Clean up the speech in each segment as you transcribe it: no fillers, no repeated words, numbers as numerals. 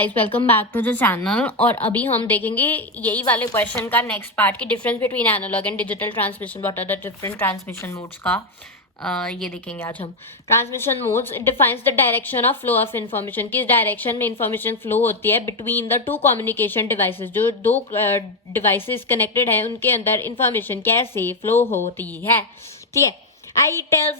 Guys welcome back to the channel. और अभी हम देखेंगे यही वाले क्वेश्चन का नेक्स्ट पार्ट की difference between analog and digital transmission. What are the different transmission modes का ये देखेंगे आज हम। Transmission modes defines the direction of flow of information. किस डायरेक्शन में इन्फॉर्मेशन फ्लो होती है between the two communication devices. जो दो डिवाइसेस कनेक्टेड है उनके अंदर इन्फॉर्मेशन कैसे फ्लो होती है। ठीक है, आई tales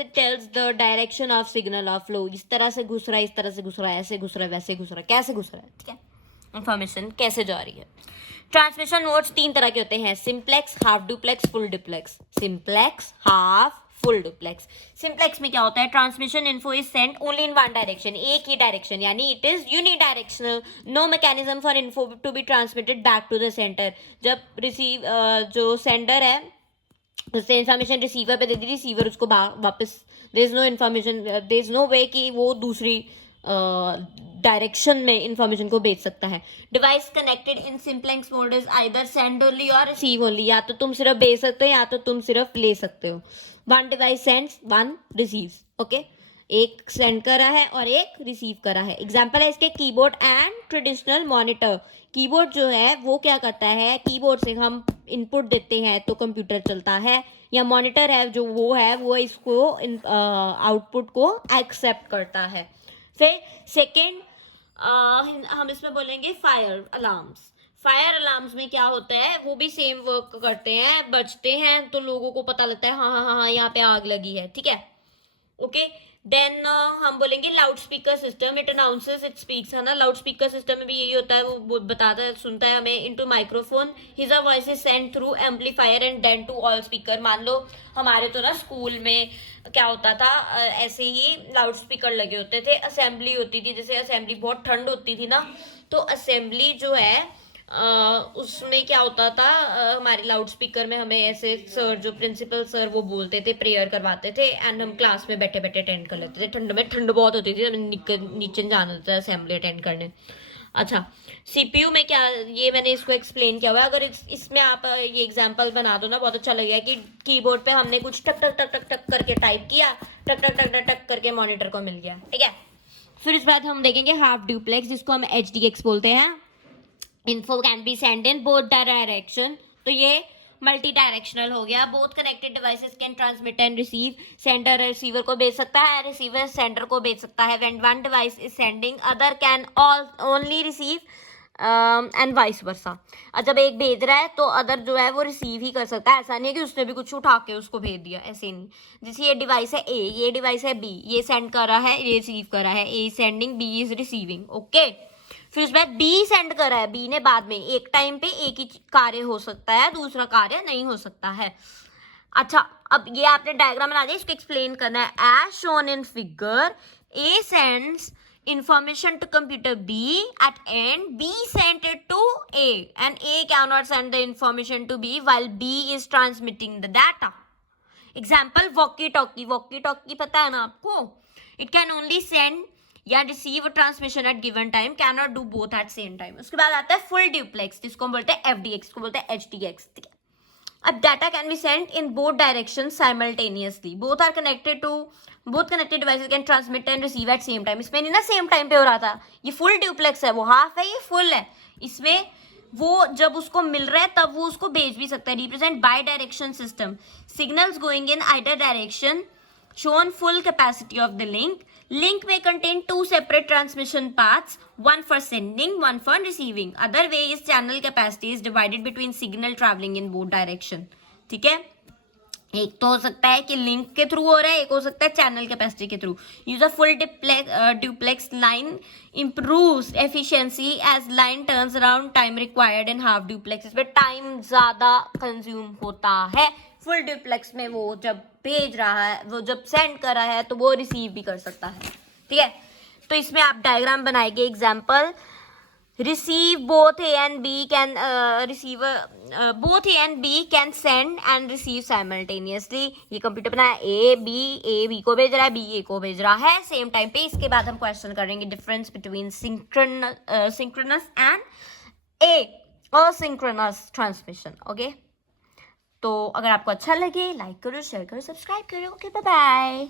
it tells the direction of signal of flow। इस तरह से घुस रहा है, इस तरह से घुस रहा है, ऐसे घुस रहा है, वैसे घुस रहा है, कैसे घुस रहा है। ठीक है, इंफॉर्मेशन कैसे जा रही है। ट्रांसमिशन मोड्स तीन तरह के होते हैं, simplex, half duplex, full duplex. Simplex, half, full duplex. Simplex में क्या होता है, transmission info is sent only in one direction, एक ही डायरेक्शन, यानी it is unidirectional. No mechanism for info to be transmitted back to the centre. जब receive जो sender है उससे इन्फॉर्मेशन रिसीवर पे दे दी, रिसीवर उसको वापस, there is no information, there is no way कि वो दूसरी डायरेक्शन में इन्फॉर्मेशन को भेज सकता है। Device connected in simplex mode is either send only और रिसीव ओनली। या तो तुम सिर्फ भेज सकते हो या तो तुम सिर्फ ले सकते हो। One device sends, one receives. Okay, एक सेंड करा है और एक रिसीव करा है। एग्जाम्पल है इसके keyboard and traditional monitor. Keyboard जो है वो क्या करता है, कीबोर्ड से हम इनपुट देते हैं तो कंप्यूटर चलता है, या मॉनिटर है जो वो इसको आउटपुट को एक्सेप्ट करता है। फिर सेकेंड हम इसमें बोलेंगे फायर अलार्म्स। फायर अलार्म्स में क्या होता है, वो भी सेम वर्क करते हैं, बजते हैं तो लोगों को पता लगता है हाँ हाँ हाँ हाँ यहाँ पे आग लगी है। ठीक है, ओके। देन हम बोलेंगे loud speaker system. It announces, it speaks, है ना। लाउड स्पीकर सिस्टम में भी यही होता है, वो बताता है, सुनता है हमें into microphone. His voice is send through amplifier and then to all speaker. मान लो हमारे तो ना स्कूल में क्या होता था, ऐसे ही लाउड स्पीकर लगे होते थे। असेंबली होती थी, जैसे असेंबली बहुत ठंड होती थी ना, तो असेंबली जो है उसमें क्या होता था, हमारे लाउड स्पीकर में हमें ऐसे सर, जो प्रिंसिपल सर, वो बोलते थे, प्रेयर करवाते थे एंड हम क्लास में बैठे बैठे अटेंड कर लेते थे। ठंड में, ठंड बहुत होती थी, नीचे जाना होता था असेंबली अटेंड करने। अच्छा, सीपीयू में क्या, ये मैंने इसको एक्सप्लेन किया हुआ है। अगर इसमें आप ये एग्जांपल बना दो ना, बहुत अच्छा लगेगा कि कीबोर्ड पे हमने कुछ टक टक टक टक टक करके टाइप किया, टक टक टक टक टक करके मॉनिटर को मिल गया। ठीक है, फिर इस बाद हम देखेंगे हाफ ड्यूप्लेक्स, जिसको हम HDX बोलते हैं। Info can be send in both direction. तो ये मल्टी डायरेक्शनल हो गया। Both connected devices can transmit and receive. Sender receiver को भेज सकता है, रिसीवर सेंडर को भेज सकता है। When one device is sending other can only receive and vice versa. और जब एक भेज रहा है तो अदर जो है वो रिसीव ही कर सकता है। ऐसा नहीं है कि उसने भी कुछ उठा के उसको भेज दिया, ऐसे नहीं। जैसे ये डिवाइस है A, ये डिवाइस है B, ये सेंड कर रहा है, ये रिसीव कर रहा है। A is sending, B is receiving. Okay, फिर उसके बाद बी सेंड करा है, बी ने बाद में, एक टाइम पे एक ही कार्य हो सकता है, दूसरा कार्य नहीं हो सकता है। अच्छा, अब ये आपने डायग्राम बना दिया, इसको एक्सप्लेन करना है। As shown in figure, A sends information to computer B, at end B sent it to A and A cannot send the information to B while B is transmitting the data. Example, walkie talkie। walkie talkie पता है ना आपको, it can only send या receive transmission at given time, can not do both at same time. उसके बाद आता है full duplex, जिसको हम बोलते हैं FDX, को बोलते हैं HDX। ठीक है, अब data can be sent in both direction simultaneously. Both connected devices can transmit and receive at same time. इसमें नहीं ना सेम टाइम पे हो रहा था, ये फुल ड्यूप्लेक्स है, वो हाफ है, ये फुल है। इसमें वो जब उसको मिल रहा है तब वो उसको भेज भी सकता है। Represent by direction system, signals going in either direction, shown full capacity of the link. Link may contain two separate transmission paths, one for sending, one for receiving. Other way is channel capacity is divided between signal traveling in both direction. ठीक है, एक तो हो सकता है कि link के through हो रहा है, एक हो सकता है चैनल कैपेसिटी के through. Use a full duplex line improves efficiency as line turns around time required in half duplex। इसमें टाइम ज्यादा कंज्यूम होता है। फुल ड्यूप्लेक्स में वो जब भेज रहा है, वो जब सेंड कर रहा है तो वो रिसीव भी कर सकता है। ठीक है, तो इसमें आप डायग्राम बनाएंगे। Example, receive both A and B can both A and B can send and receive simultaneously। ये कंप्यूटर बनाया, A B को भेज रहा है, B A को भेज रहा है सेम टाइम पे। इसके बाद हम क्वेश्चन करेंगे difference between synchronous and asynchronous transmission. Okay, तो अगर आपको अच्छा लगे लाइक करो, शेयर करो, सब्सक्राइब करो। Okay, bye bye.